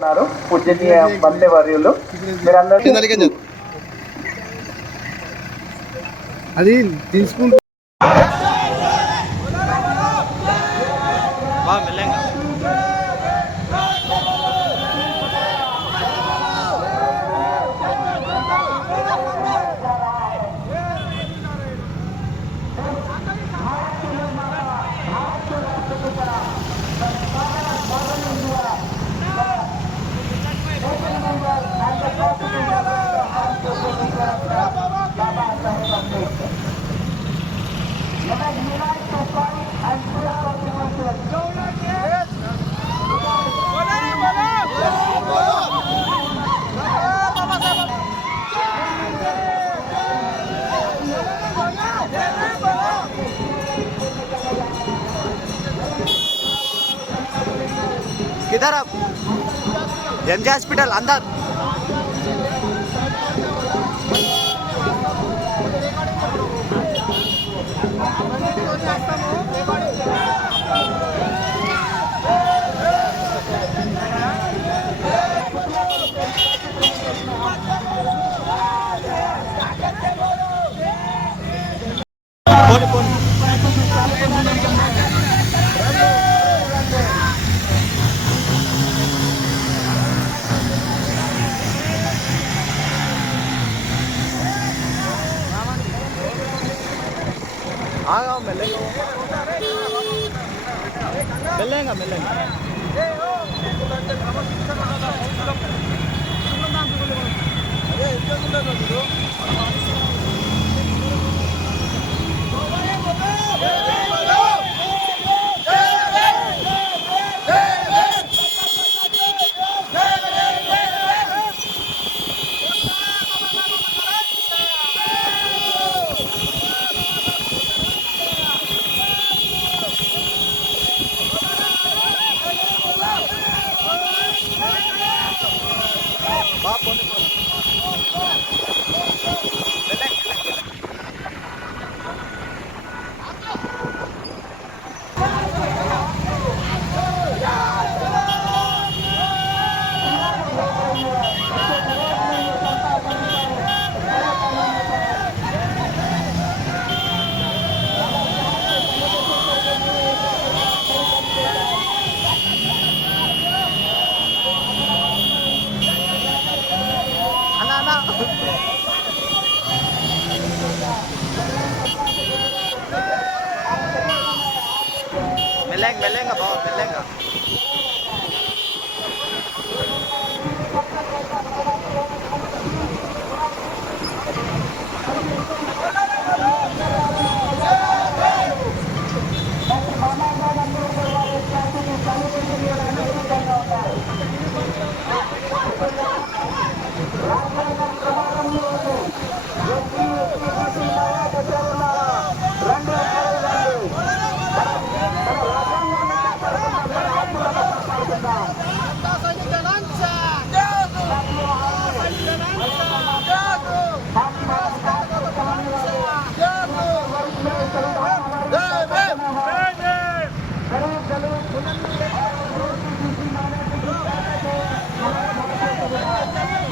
ఉన్నారు. పూజనీయ బందే వర్యులు. మీరందరూ అది తీసుకుంటూ एम जे हॉस्पिटल अंदाज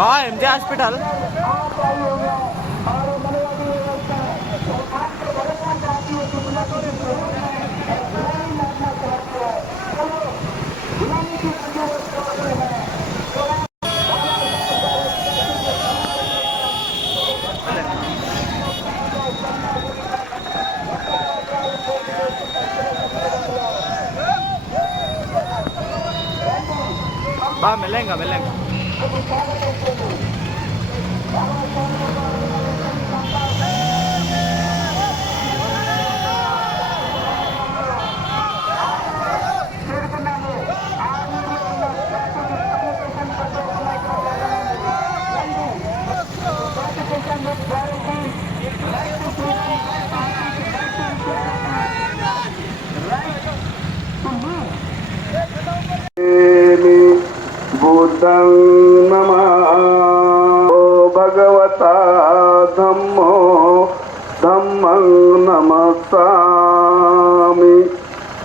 हाँ एम जे हॉस्पिटल हाँ मिलेंगे मिलेंगे। నమో దమ్మం నమస్సామి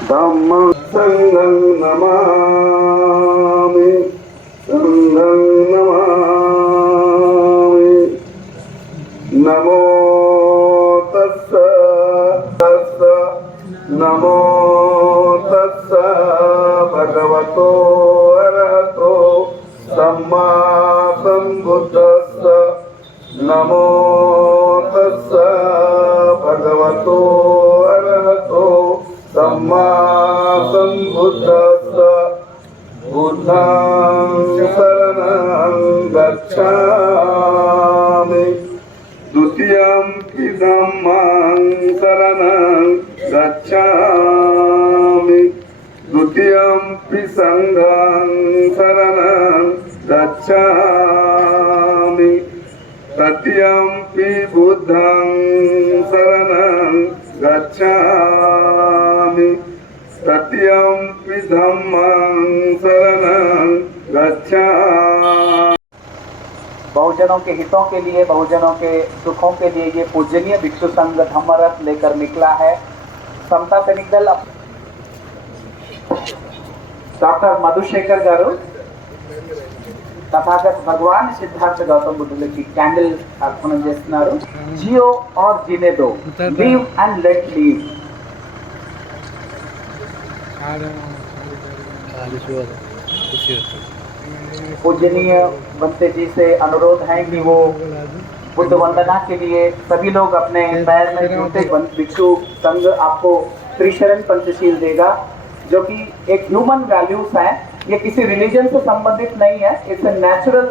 దమ్మం సంగం నమామి. సంగం నమామి. నమో తస్స తస్స. నమో తస్స భగవతో అర్హతో. సమ్మా సంబుద్ధస్స. నమో భగవతో అర్హతో సమ్మా సంబుద్ధస్స బుద్ధాం శరణం గచ్చామి ద్వితీయం ఇదమ్మాం శరణం గచ్చామి ద్వితీయం పి సంఘాం శరణం గచ్చామి సత్యం तत्ते बुद्धं शरणं गच्छामि। सत्यं पि धम्मं शरणं गच्छामि। बहुजनों के हितों के लिए, बहुजनों के सुखों के लिए ये पूजनीय भिक्षु संघ धम्मरथ लेकर निकला है। समता सैनिक दल डॉक्टर मधुशेखर गारू। తథాగత్ భగవాన్ సిద్ధార్థ గౌతమ్ బుద్ధులకి క్యాండిల్ అర్పణం చేస్తున్నారు జియో are జీనేదో leave and let live पूजनीय बनते जी से अनुरोध है कि वो बुद्ध वंदना के लिए सभी लोग अपने पैर में जूते बंद भिक्षु संघ आपको त्रिशरण पंचशील देगा जो कि एक ह्यूमन वैल्यूज है ये किसी रिलीजन से संबंधित नहीं है it's a natural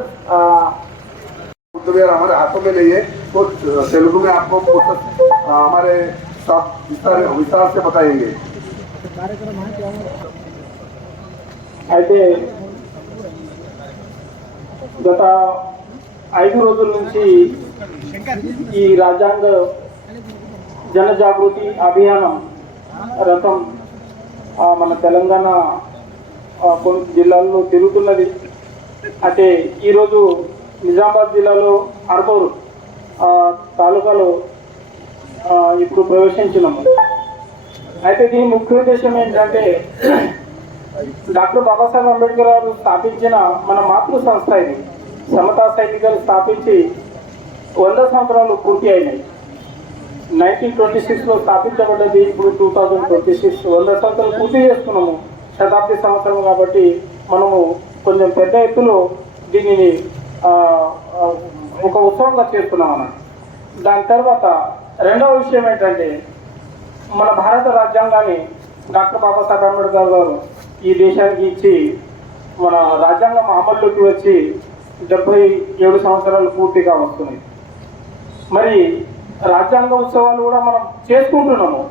Buddha Vihar हमारे हाथों में नहीं है वो तेलुगु में आपको प्रोसेस हमारे साथ विस्तार विस्तार से बताएंगे అయితే గత ఐదు రోజుల నుంచి ఈ రాజ్యాంగ జనజాగృతి అభియానం రథం ఆ, మన తెలంగాణ ఆ, కొన్ని జిల్లాల్లో తిరుగుతున్నది. అయితే ఈరోజు నిజామాబాద్ జిల్లాలో అర్బూర్ తాలూకాలో ఇప్పుడు ప్రవేశించినాము అయితే దీని ముఖ్య ఉద్దేశం ఏంటంటే డాక్టర్ బాబాసాహెబ్ అంబేద్కర్ గారు స్థాపించిన మన మాతృ సంస్థ ఇది. సమతా సైనికలు స్థాపించి వంద సంవత్సరాలు పూర్తి అయినాయి. నైన్టీన్ ట్వంటీ సిక్స్లో స్థాపించబడ్డది ఇప్పుడు టూ థౌజండ్ ట్వంటీ సిక్స్. వంద సంవత్సరాలు పూర్తి చేస్తున్నాము శతాబ్ది సంవత్సరం కాబట్టి మనము కొంచెం పెద్ద ఎత్తులో దీనిని ఒక ఉత్సవంగా చేస్తున్నాం అన్నమాట దాని తర్వాత రెండవ విషయం ఏంటంటే మన భారత రాజ్యాంగాన్ని డాక్టర్ బాబాసాహెబ్ అంబేద్కర్ గారు ఈ దేశానికి ఇచ్చి మన రాజ్యాంగం అమల్లోకి వచ్చి డెబ్బై ఏడు సంవత్సరాలు పూర్తిగా వస్తున్నాయి మరి రాజ్యాంగ ఉత్సవాలు కూడా మనం చేసుకుంటున్నాము.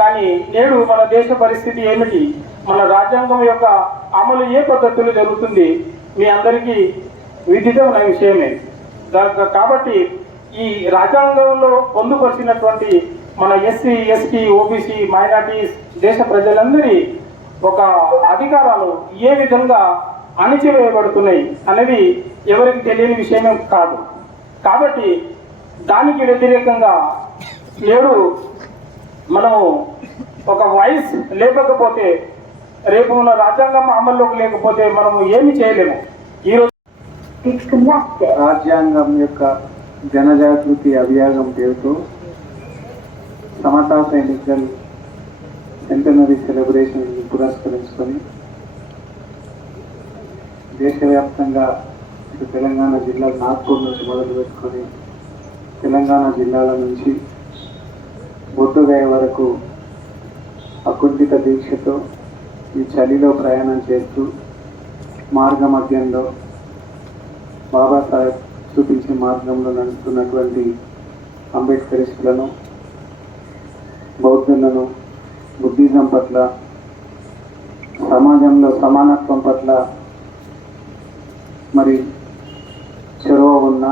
కానీ నేడు మన దేశ పరిస్థితి ఏమిటి? మన రాజ్యాంగం యొక్క అమలు ఏ పద్ధతిలో జరుగుతుంది మీ అందరికీ విదితమైన విషయమే. దా- కాబట్టి ఈ రాజ్యాంగంలో పొందుపరిచినటువంటి మన ఎస్సీ ఎస్టీ ఓబీసీ మైనార్టీస్ దేశ ప్రజలందరి ఒక అధికారాలు ఏ విధంగా అణిచివేయబడుతున్నాయి అనేది ఎవరికి తెలియని విషయమే కాదు. కాబట్టి దానికి వ్యతిరేకంగా నేడు మనము ఒక వాయిస్ లేకపోతే రేపు ఉన్న రాజ్యాంగం అమల్లోకి లేకపోతే మనము ఏమి చేయలేము. ఈరోజు రాజ్యాంగం యొక్క జనజాగృతి అభియాగం పేరుతో సమతా సైనికల్ సెంటనరీ సెలబ్రేషన్ పురస్కరించుకొని దేశవ్యాప్తంగా ఇటు తెలంగాణ జిల్లా నాగ్పూర్ నుంచి మొదలు పెట్టుకొని తెలంగాణ జిల్లాల నుంచి బొడ్డుగాయ వరకు అకుంఠిత దీక్షతో ఈ చలిలో ప్రయాణం చేస్తూ మార్గ మధ్యంలో బాబాసాహెబ్ చూపించే మార్గంలో నడుస్తున్నటువంటి అంబేద్కరిస్టులను బౌద్ధులను బుద్ధిజం పట్ల సమాజంలో సమానత్వం పట్ల మరి చొరవ ఉన్న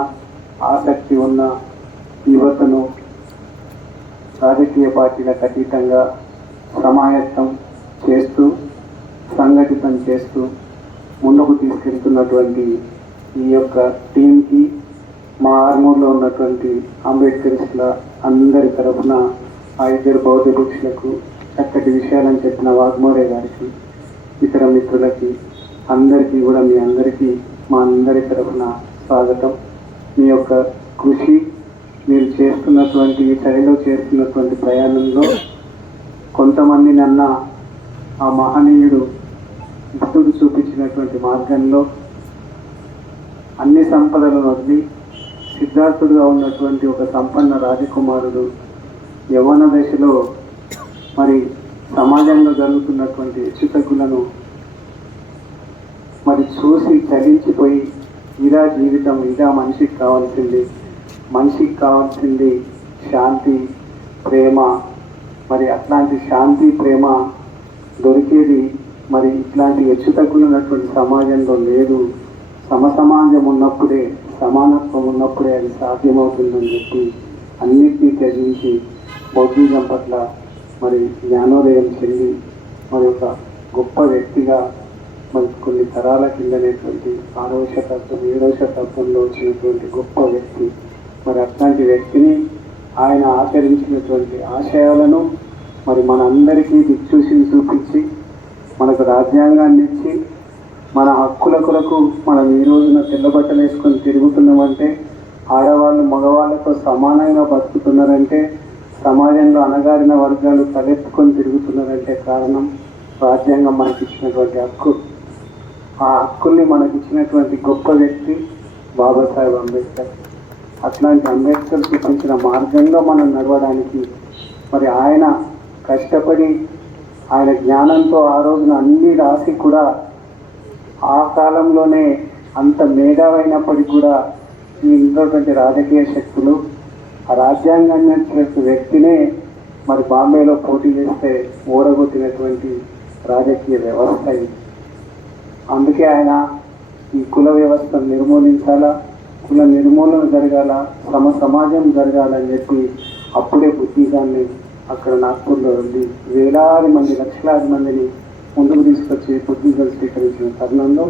ఆసక్తి ఉన్న యువతను రాజకీయ పార్టీలకు అతీతంగా సమాయత్తం చేస్తూ సంఘటితం చేస్తూ ముందుకు తీసుకెళ్తున్నటువంటి ఈ యొక్క టీంకి మా ఆర్మూర్లో ఉన్నటువంటి అంబేద్కరిస్టుల అందరి తరఫున ఆ ఇద్దరు బౌద్ధ భిక్షులకు చక్కటి విషయాలను చెప్పిన వాగ్మోరే గారికి ఇతర మిత్రులకి అందరికీ కూడా మీ అందరికీ మా అందరి తరఫున స్వాగతం. మీ యొక్క కృషి మీరు చేస్తున్నటువంటి ఈ చర్యలో చేస్తున్నటువంటి ప్రయాణంలో కొంతమంది నన్న ఆ మహనీయుడు బుద్ధుడు చూపించినటువంటి మార్గంలో అన్ని సంపదలను వదిలి సిద్ధార్థుడుగా ఉన్నటువంటి ఒక సంపన్న రాజకుమారుడు యవన దశలో మరి సమాజంలో జరుగుతున్నటువంటి హెచ్చుతగ్గులను మరి చూసి చలించిపోయి ఇదా జీవితం ఇదా మనిషికి కావాల్సింది. మనిషికి కావాల్సింది శాంతి ప్రేమ. మరి అట్లాంటి శాంతి ప్రేమ దొరికేది మరి ఇట్లాంటి హెచ్చుతగ్గులు ఉన్నటువంటి సమాజంలో లేదు. సమసమాజం ఉన్నప్పుడే సమానత్వం ఉన్నప్పుడే అది సాధ్యమవుతుందని చెప్పి అన్నిటినీ త్యజించి బౌద్ధిజం పట్ల మరి జ్ఞానోదయం చెంది మరి ఒక గొప్ప వ్యక్తిగా మరి కొన్ని తరాల కిందనేటువంటి ఆరవ శతాబ్దం ఏడవ శతాబ్దంలో వచ్చినటువంటి గొప్ప వ్యక్తి. మరి అట్లాంటి వ్యక్తిని ఆయన ఆచరించినటువంటి ఆశయాలను మరి మనందరికీ దిక్చూసి చూపించి మనకు రాజ్యాంగాన్ని ఇచ్చి మన హక్కుల కొరకు మనం ఈ రోజున తెల్లబట్టలు వేసుకొని తిరుగుతున్నామంటే ఆడవాళ్ళు మగవాళ్ళతో సమానంగా బతుకుతున్నారంటే సమాజంలో అణగారిన వర్గాలు తలెత్తుకొని తిరుగుతున్నారంటే కారణం రాజ్యాంగం మనకి ఇచ్చినటువంటి హక్కు. ఆ హక్కుల్ని మనకి ఇచ్చినటువంటి గొప్ప వ్యక్తి బాబాసాహెబ్ అంబేద్కర్. అట్లాంటి అంబేద్కర్ చూపించిన మార్గంలో మనం నడవడానికి మరి ఆయన కష్టపడి ఆయన జ్ఞానంతో ఆ రోజున అన్ని రాసి కూడా ఆ కాలంలోనే అంత మేధావైనప్పటికీ కూడా ఈ ఇంట్లోటువంటి రాజకీయ శక్తులు ఆ రాజ్యాంగాన్ని వ్యక్తినే మరి బాంబేలో పోటీ చేస్తే ఓడగొట్టినటువంటి రాజకీయ వ్యవస్థ ఇది. అందుకే ఆయన ఈ కుల వ్యవస్థను నిర్మూలించాలా కుల నిర్మూలన జరగాల సమ సమాజం జరగాలని చెప్పి అప్పుడే బుద్ధిజాన్ని అక్కడ నాగ్పూర్లో ఉంది వేలాది మంది లక్షలాది మందిని ముందుకు తీసుకొచ్చి పొద్దుగలు స్వీకరించిన తరుణంలో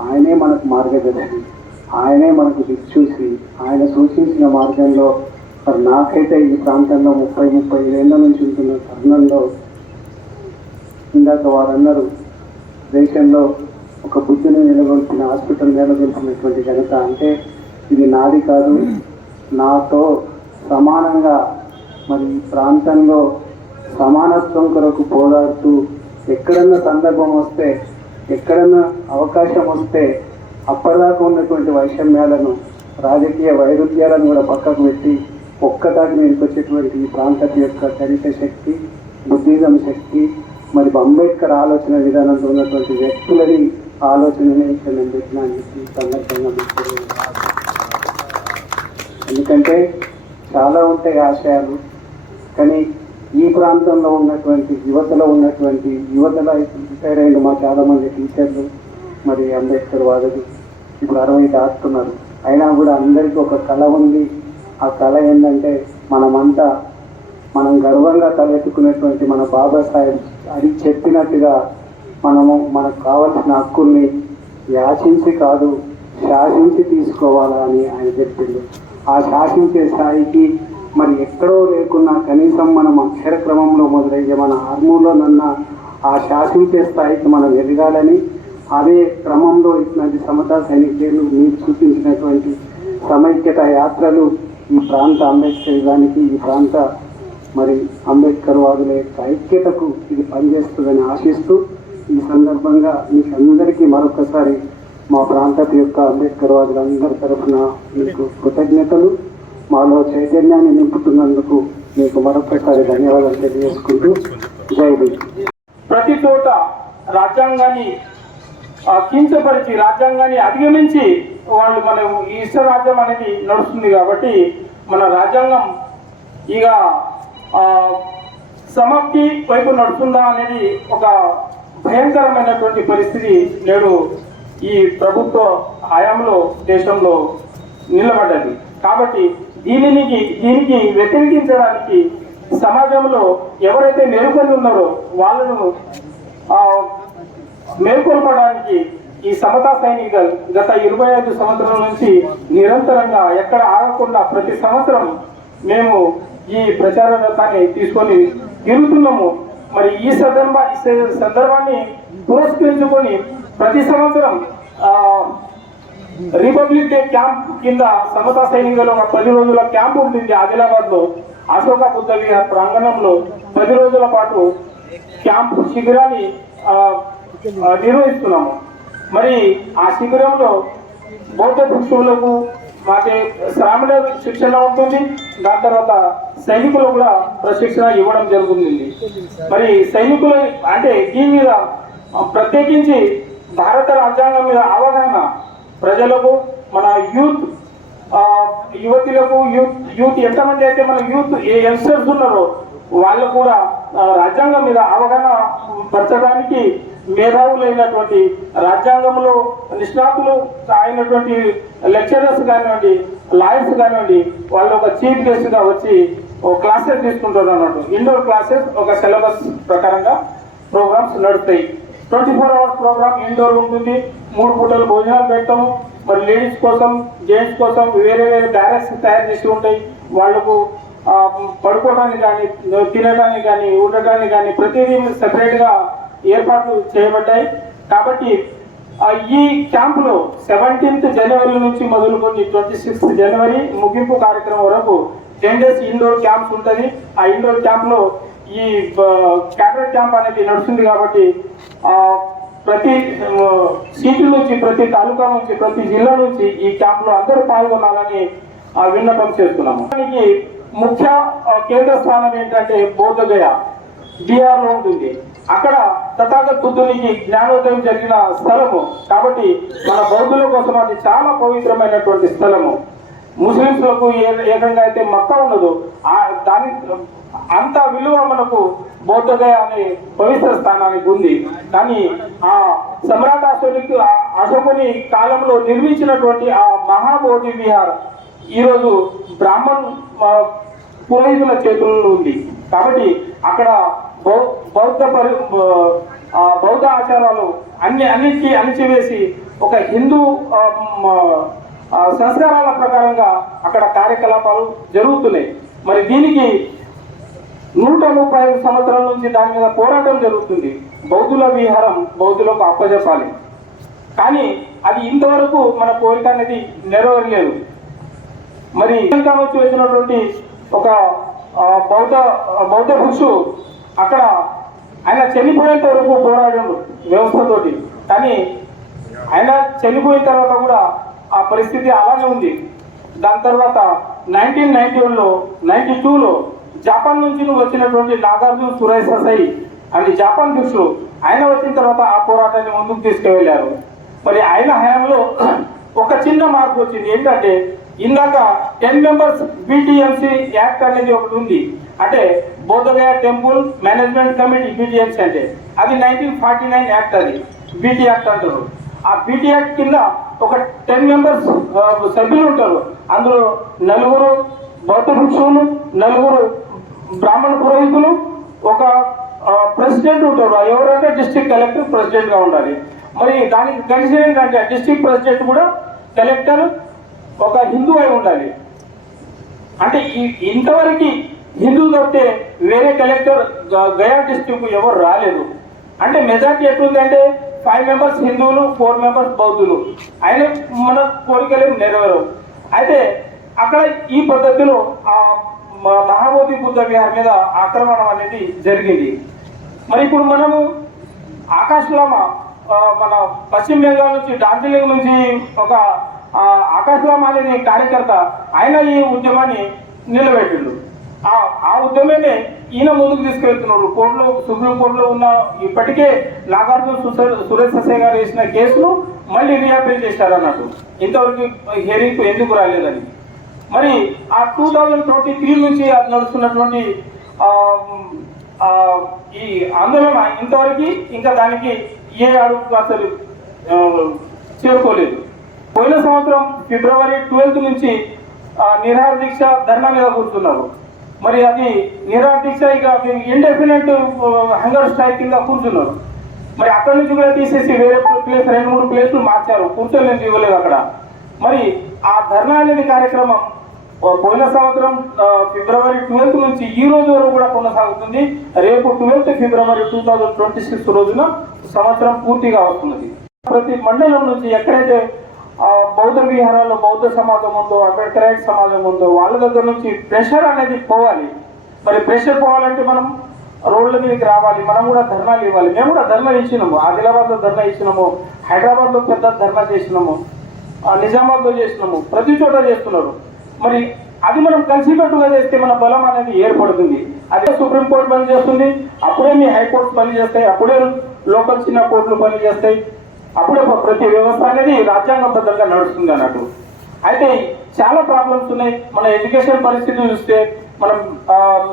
ఆయనే మనకు మార్గదర్శి. ఆయనే మనకు దిక్చూసి ఆయన సూచించిన మార్గంలో మరి నాకైతే ఈ ప్రాంతంలో ముప్పై ముప్పై ఏళ్ళ నుంచి ఉంటున్న తరుణంలో ఇందాక వారందరూ దేశంలో ఒక బుద్ధిని నెలకొల్పిన హాస్పిటల్ నెలకొల్పినటువంటి ఘనత అంటే ఇది నాది కాదు. నాతో సమానంగా మరి ఈ ప్రాంతంలో సమానత్వం కొరకు పోరాడుతూ ఎక్కడన్నా సందర్భం వస్తే ఎక్కడన్నా అవకాశం వస్తే అప్పటిదాకా ఉన్నటువంటి వైషమ్యాలను రాజకీయ వైరుధ్యాలను కూడా పక్కకు పెట్టి ఒక్కదాకి మీదకి వచ్చేటువంటి ఈ ప్రాంతం యొక్క చరిత్ర శక్తి బుద్ధిజం శక్తి మరి అంబేద్కర్ ఆలోచన విధానంలో ఉన్నటువంటి వ్యక్తులని ఆలోచనని ఇక్కడ నేను పెట్టినా అని చెప్పి సందర్భంగా ఎందుకంటే చాలా ఉంటాయి ఆశయాలు కానీ ఈ ప్రాంతంలో ఉన్నటువంటి యువతలో ఉన్నటువంటి యువతలో రిటైర్ అయిన మా చాలామంది టీచర్లు మరి అంబేద్కర్ వాదులు ఇప్పుడు అరవై దాటుతున్నారు. అయినా కూడా అందరికీ ఒక కళ ఉంది. ఆ కళ ఏంటంటే మనమంతా మనం గర్వంగా తలెత్తుకునేటువంటి మన బాబాసాహెబ్ అది చెప్పినట్టుగా మనము మనకు కావలసిన హక్కుల్ని యాచించి కాదు శాసించి తీసుకోవాలా అని ఆయన చెప్పిండు. ఆ శాసించే స్థాయికి మరి ఎక్కడో లేకున్నా కనీసం మనం అక్షర క్రమంలో మొదలయ్యే మన ఆర్మూలోనన్నా ఆ శాసించే స్థాయికి మనం ఎదగాలని అదే క్రమంలో ఇట్లాంటి సమతా సైనికులు మీరు చూపించినటువంటి సమైక్యత యాత్రలు ఈ ప్రాంత అంబేద్కర్ దానికి ఈ ప్రాంత మరి అంబేద్కర్ వాదుల యొక్క ఐక్యతకు ఇది పనిచేస్తుందని ఆశిస్తూ ఈ సందర్భంగా మీకు అందరికీ మరొకసారి మా ప్రాంతం యొక్క అంబేద్కర్ వాదులందరి తరఫున మీకు కృతజ్ఞతలు. మాలో చైతన్యాన్ని నింపుతున్నందుకు మీకు మరొకసారి ధన్యవాదాలు తెలియజేసుకుంటూ జై ప్రతి చోట రాజ్యాంగాన్ని కించపరిచి రాజ్యాంగాన్ని అధిగమించి వాళ్ళు మన ఇష్ట రాజ్యం అనేది నడుస్తుంది కాబట్టి మన రాజ్యాంగం ఇక సమాప్తి వైపు నడుస్తుందా అనేది ఒక భయంకరమైనటువంటి పరిస్థితి నేడు ఈ ప్రభుత్వ హయాంలో దేశంలో నిలబడ్డది. కాబట్టి దీనిని దీనికి వ్యతిరేకించడానికి సమాజంలో ఎవరైతే మేలుకొని ఉన్నారో వాళ్ళను మేల్కొల్పడానికి ఈ సమతా సైనికులు గత ఇరవై ఐదు సంవత్సరాల నుంచి నిరంతరంగా ఎక్కడ ఆగకుండా ప్రతి సంవత్సరం మేము ఈ ప్రచార రథాన్ని తీసుకొని తిరుగుతున్నాము. మరి ఈ సందర్భ సందర్భాన్ని పురస్కరించుకొని ప్రతి సంవత్సరం రిపబ్లిక్ డే క్యాంప్ కింద సమతా సైనికులు ఒక పది రోజుల క్యాంప్ ఉంటుంది ఆదిలాబాద్లో అశోక బుద్ధ విహార్ ప్రాంగణంలో పది రోజుల పాటు క్యాంప్ శిబిరాన్ని నిర్వహిస్తున్నాము. మరి ఆ శిబిరంలో బౌద్ధ భిక్షువులకు మాకు శ్రామణ శిక్షణ ఉంటుంది. దాని తర్వాత సైనికులు కూడా ప్రశిక్షణ ఇవ్వడం జరుగుతుంది. మరి సైనికులు అంటే దీని మీద ప్రత్యేకించి భారత రాజ్యాంగం మీద అవగాహన ప్రజలకు మన యూత్ యువతులకు యూత్ యూత్ ఎంతమంది అయితే మన యూత్ ఏ యంగ్స్టర్స్ ఉన్నారో వాళ్ళు కూడా రాజ్యాంగం మీద అవగాహన పరచడానికి మేధావులైనటువంటి రాజ్యాంగంలో నిష్ణాతులు అయినటువంటి లెక్చరర్స్ కానివ్వండి లాయర్స్ కానివ్వండి వాళ్ళు ఒక చీఫ్ గెస్ట్గా వచ్చి ఒక క్లాసెస్ తీసుకుంటారు అన్నట్టు. ఇండోర్ క్లాసెస్ ఒక సిలబస్ ప్రకారంగా ప్రోగ్రామ్స్ నడుస్తాయి. Twenty four hours programme indoor ఉంటుంది. మూడు పూటలు భోజనాలు పెడతాము. మరి లేడీస్ కోసం జెంట్స్ కోసం వేరే వేరే బ్యారెక్స్ తయారు చేసి ఉంటాయి. వాళ్ళకు పడుకోవడానికి కానీ తినడానికి కానీ ఉండటానికి కానీ ప్రతిదీ సెపరేట్గా ఏర్పాట్లు చేయబడ్డాయి. కాబట్టి ఈ క్యాంపులో సెవెంటీన్త్ జనవరి నుంచి మొదలుకొని ట్వంటీ సిక్స్త్ జనవరి ముగింపు కార్యక్రమం వరకు టెన్ డేస్ ఇండోర్ క్యాంప్స్ ఉంటుంది. ఆ ఇండోర్ క్యాంప్లో ఈ క్యాడర్ క్యాంప్ అనేది నడుస్తుంది కాబట్టి ప్రతి సిటీ నుంచి ప్రతి తాలూకా నుంచి ప్రతి జిల్లా నుంచి ఈ క్యాంప్లో అందరూ పాల్గొనాలని విన్నపం చేస్తున్నాము. దానికి ముఖ్య కేంద్ర స్థానం ఏంటంటే బోధగయ బీహార్లో ఉంటుంది. అక్కడ తథాగత బుద్ధునికి జ్ఞానోదయం జరిగిన స్థలము. కాబట్టి మన బౌద్ధుల కోసం అది చాలా పవిత్రమైనటువంటి స్థలము. ముస్లింస్లకు ఏ- ఏకంగా అయితే మక్క ఉన్నదో ఆ దాని అంత విలువ మనకు బౌద్ధగయ అనే పవిత్ర స్థానానికి ఉంది. కానీ ఆ సమ్రాట్ అశోకునికి ఆ- అశోకుని కాలంలో నిర్మించినటువంటి ఆ మహాబోధి విహార్ ఈరోజు బ్రాహ్మణ్ పురోహితుల చేతుల్లో ఉంది. కాబట్టి అక్కడ బౌ- బౌద్ధ పరి బౌద్ధ ఆచారాలు అన్ని అన్నిటికీ అణిచివేసి ఒక హిందూ సంస్కారాల ప్రకారంగా అక్కడ కార్యకలాపాలు జరుగుతున్నాయి. మరి దీనికి నూట ముప్పై ఐదు సంవత్సరాల నుంచి దాని మీద పోరాటం జరుగుతుంది. బౌద్ధుల విహారం బౌద్ధులకు అప్పజెప్పాలి. కానీ అది ఇంతవరకు మన కోరిక అనేది నెరవేరలేదు. మరి శ్రీలంక నుంచి వచ్చినటువంటి ఒక బౌద్ధ బౌద్ధ భిక్షు అక్కడ ఆయన చనిపోయేంత వరకు పోరాడాడు వ్యవస్థతోటి. కానీ ఆయన చనిపోయిన తర్వాత కూడా ఆ పరిస్థితి అలానే ఉంది. దాని తర్వాత నైన్టీన్ నైన్టీ వన్లో నైన్టీ టూలో జపాన్ నుంచి వచ్చినటువంటి నాగార్జున సురై ససై అని జపాన్ భిక్షులు ఆయన వచ్చిన తర్వాత ఆ పోరాటాన్ని ముందుకు తీసుకువెళ్ళారు. మరి ఆయన హయాంలో ఒక చిన్న మార్పు వచ్చింది. ఏంటంటే ఇందాక టెన్ మెంబర్స్ బీటీఎంసీ యాక్ట్ అనేది ఒకటి ఉంది. అంటే Bodhgaya temple management committee BTMC అంటే అది నైన్టీన్ ఫార్టీ నైన్ యాక్ట్ అది బీటీ యాక్ట్ అంటారు. ఆ బీటీ యాక్ట్ కింద ఒక టెన్ మెంబర్స్ సభ్యులు ఉంటారు. అందులో నలుగురు బౌద్ధ భిక్షువులు నలుగురు బ్రాహ్మణ పురోహితులు ఒక ప్రెసిడెంట్ ఉంటారు. ఎవరంటే డిస్ట్రిక్ట్ కలెక్టర్ ప్రెసిడెంట్గా ఉండాలి. మరి దానికి కలిసి ఏంటంటే డిస్ట్రిక్ట్ ప్రెసిడెంట్ కూడా కలెక్టర్ ఒక హిందూ అయి ఉండాలి. అంటే ఈ- ఇంతవరకు హిందూ తప్పితే వేరే కలెక్టర్ గ- గయా డిస్ట్రిక్ట్ ఎవరు రాలేదు. అంటే మెజార్టీ ఎట్లుందంటే ఫైవ్ మెంబర్స్ హిందువులు ఫోర్ మెంబర్స్ బౌద్ధులు. ఆయన మన కోరికలు నెరవేరవు. అయితే అక్కడ ఈ పద్ధతిలో ఆ మా మహాబోధి బుద్ధ విహార్ మీద ఆక్రమణం అనేది జరిగింది. మరి ఇప్పుడు మనము ఆకాశలామ మన పశ్చిమ బెంగాల్ నుంచి డార్జిలింగ్ నుంచి ఒక ఆకాశలామ అనే కార్యకర్త ఆయన ఈ ఉద్యమాన్ని నిలబెట్టిండు. ఆ ఆ ఉద్యమమే ఈయన ముందుకు తీసుకెళ్తున్నాడు. కోర్టులో సుప్రీం కోర్టులో ఉన్న ఇప్పటికే నాగార్జున సురేష్ ససే గారు వేసిన కేసును మళ్ళీ రీఅపీల్ చేశారు అన్నట్టు ఇంతవరకు హియరింగ్ ఎందుకు రాలేదని? మరి ఆ టూ థౌజండ్ ట్వంటీ త్రీ నుంచి అది నడుస్తున్నటువంటి ఈ ఆందోళన ఇంతవరకు ఇంకా దానికి ఏ అడుగు అసలు చేరుకోలేదు. పోయిన సంవత్సరం ఫిబ్రవరి ట్వెల్త్ నుంచి ఆ, నిరాహార దీక్ష ధర్నా మీద కూర్చున్నారు మరి అది నిరాహార దీక్ష ఇక ఇండెఫినెట్ హంగర్ స్ట్రైక్ కింద కూర్చున్నారు మరి అక్కడి నుంచి కూడా తీసేసి వేరే ప్లేస్ రెండు మూడు ప్లేస్లు మార్చారు. కూర్చోలేదు ఇవ్వలేదు అక్కడ. మరి ఆ ధర్నా అనేది కార్యక్రమం పోయిన సంవత్సరం ఫిబ్రవరి ట్వెల్త్ నుంచి ఈ రోజు వరకు కూడా కొనసాగుతుంది. రేపు twelfth February two thousand twenty six రోజున సంవత్సరం పూర్తిగా వస్తున్నది. ప్రతి మండలం నుంచి ఎక్కడైతే బౌద్ధ విహారాల్లో బౌద్ధ సమాజం ఉందో అంబేద్కరైట్ సమాజం ఉందో వాళ్ళ దగ్గర నుంచి ప్రెషర్ అనేది పోవాలి. మరి ప్రెషర్ పోవాలంటే మనం రోడ్ల మీదకి రావాలి మనం కూడా ధర్నాలు ఇవ్వాలి. మేము కూడా ధర్నా ఇచ్చినాము. ఆదిలాబాద్లో ధర్నా ఇచ్చినాము. హైదరాబాద్లో పెద్ద ధర్నా చేసినాము. నిజామాబాద్లో చేస్తున్నాము. ప్రతి చోట చేస్తున్నారు. మరి అది మనం కలిసికట్టుగా చేస్తే మన బలం అనేది ఏర్పడుతుంది. అదే సుప్రీంకోర్టు పని చేస్తుంది. అప్పుడే మీ హైకోర్టు పని చేస్తాయి. అప్పుడే లోకల్ చిన్న కోర్టులు పని చేస్తాయి. అప్పుడే ప్రతి వ్యవస్థ అనేది రాజ్యాంగబద్ధంగా నడుస్తుంది అన్నట్టు. అయితే చాలా ప్రాబ్లమ్స్ ఉన్నాయి. మన ఎడ్యుకేషన్ పరిస్థితి చూస్తే మనం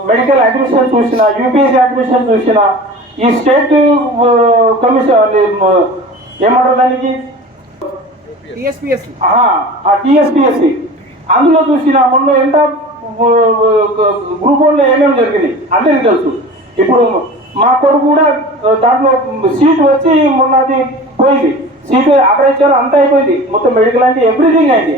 మెడికల్ అడ్మిషన్ చూసినా యూపీఎస్సీ అడ్మిషన్ చూసినా ఈ స్టేట్ కమిషన్ ఏమంటారు దానికి? TSPSC TSPSC. అందులో చూసిన మొన్న ఎంత గ్రూప్ వన్లో ఏమేమి జరిగింది అందరికీ తెలుసు. ఇప్పుడు మా కొడుకు కూడా దాంట్లో సీట్ వచ్చి మొన్నది పోయింది. సీట్ ఆపరేషన్ అంతా అయిపోయింది. మొత్తం మెడికల్ అంటే ఎవ్రీథింగ్ అయింది.